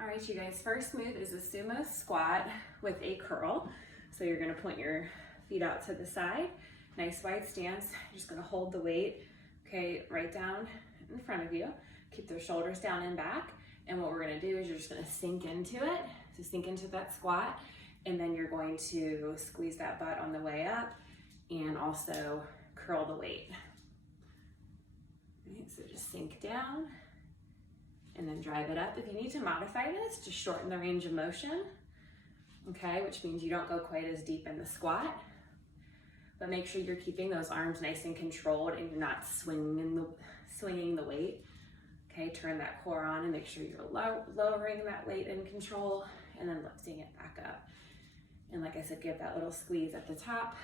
All right, you guys, first move is a sumo squat with a curl. So you're gonna point your feet out to the side, nice wide stance. You're just gonna hold the weight, okay, right down in front of you. Keep those shoulders down and back. And what we're gonna do is you're just gonna sink into it. So sink into that squat, and then you're going to squeeze that butt on the way up and also curl the weight. Right, so just sink down and then drive it up. If you need to modify this, just shorten the range of motion, okay, which means you don't go quite as deep in the squat, but make sure you're keeping those arms nice and controlled and you're not swinging the weight, okay? Turn that core on and make sure you're lowering that weight in control and then lifting it back up. And like I said, give that little squeeze at the top,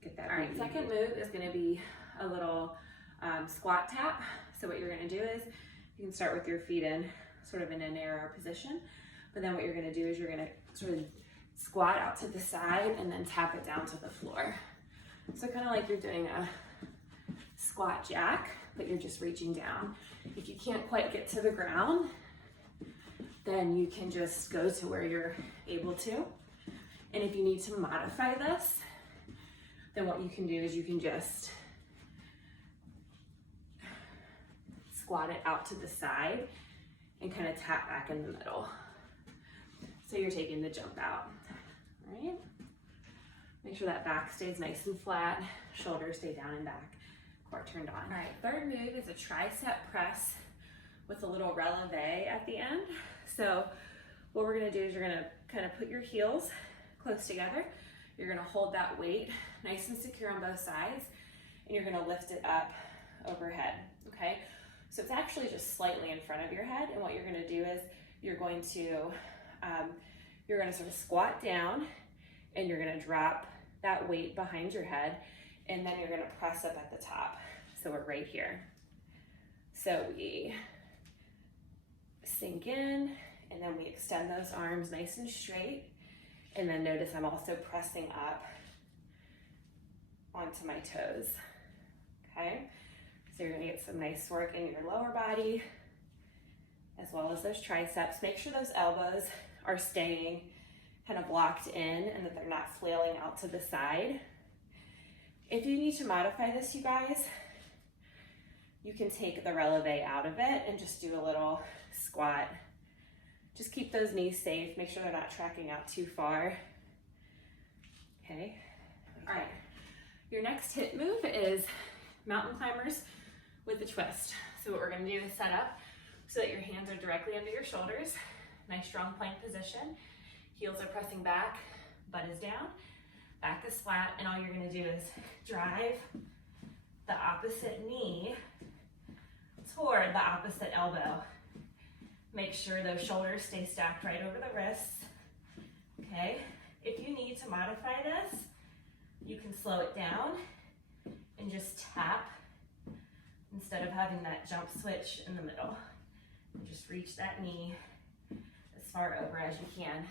get that. All right, second move is gonna be a little squat tap. So what you're gonna do is, you can start with your feet in sort of in a narrow position, but then what you're gonna do is you're gonna sort of squat out to the side and then tap it down to the floor. So kind of like you're doing a squat jack, but you're just reaching down. If you can't quite get to the ground, then you can just go to where you're able to. And if you need to modify this, then what you can do is you can just squat it out to the side and kind of tap back in the middle. So you're taking the jump out, right? Make sure that back stays nice and flat, shoulders stay down and back, core turned on. All right, third move is a tricep press with a little releve at the end. So what we're gonna do is you're gonna kind of put your heels close together. You're gonna hold that weight nice and secure on both sides, and you're gonna lift it up overhead, okay? So it's actually just slightly in front of your head, and what you're gonna do is you're going to sort of squat down, and you're gonna drop that weight behind your head, and then you're gonna press up at the top. So we're right here. So we sink in, and then we extend those arms nice and straight, and then notice I'm also pressing up onto my toes, okay? So you're gonna get some nice work in your lower body, as well as those triceps. Make sure those elbows are staying kind of locked in and that they're not flailing out to the side. If you need to modify this, you guys, you can take the releve out of it and just do a little squat. Just keep those knees safe. Make sure they're not tracking out too far. Okay, all right. Your next HIIT move is mountain climbers with a twist. So what we're gonna do is set up so that your hands are directly under your shoulders. Nice strong plank position. Heels are pressing back, butt is down, back is flat, and all you're gonna do is drive the opposite knee toward the opposite elbow. Make sure those shoulders stay stacked right over the wrists, okay? If you need to modify this, you can slow it down and just tap instead of having that jump switch in the middle. And just reach that knee as far over as you can.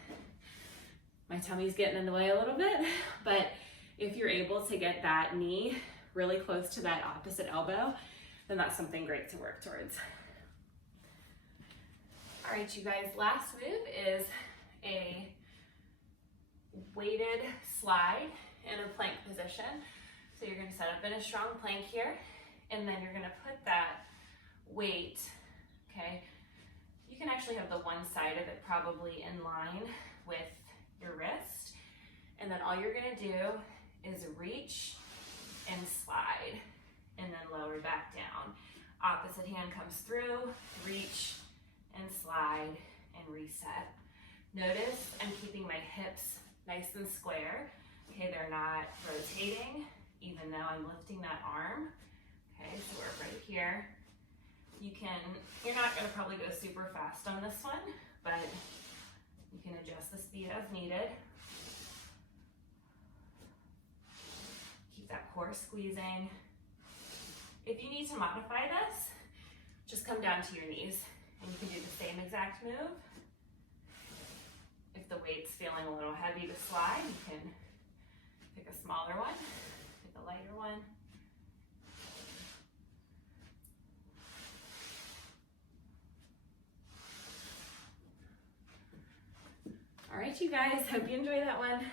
My tummy's getting in the way a little bit, but if you're able to get that knee really close to that opposite elbow, then that's something great to work towards. All right, you guys, last move is a weighted slide in a plank position. So you're gonna set up in a strong plank here, and then you're gonna put that weight, okay? You can actually have the one side of it probably in line with your wrist, and then all you're gonna do is reach and slide, and then lower back down. Opposite hand comes through, reach and slide and reset. Notice I'm keeping my hips nice and square. Okay, they're not rotating, even though I'm lifting that arm. Okay, so we're right here. You're not gonna probably go super fast on this one, but you can adjust the speed as needed. Keep that core squeezing. If you need to modify this, just come down to your knees and you can do the same exact move. If the weight's feeling a little heavy to slide, you can pick a smaller one, pick a lighter one. All right, you guys, hope you enjoy that one.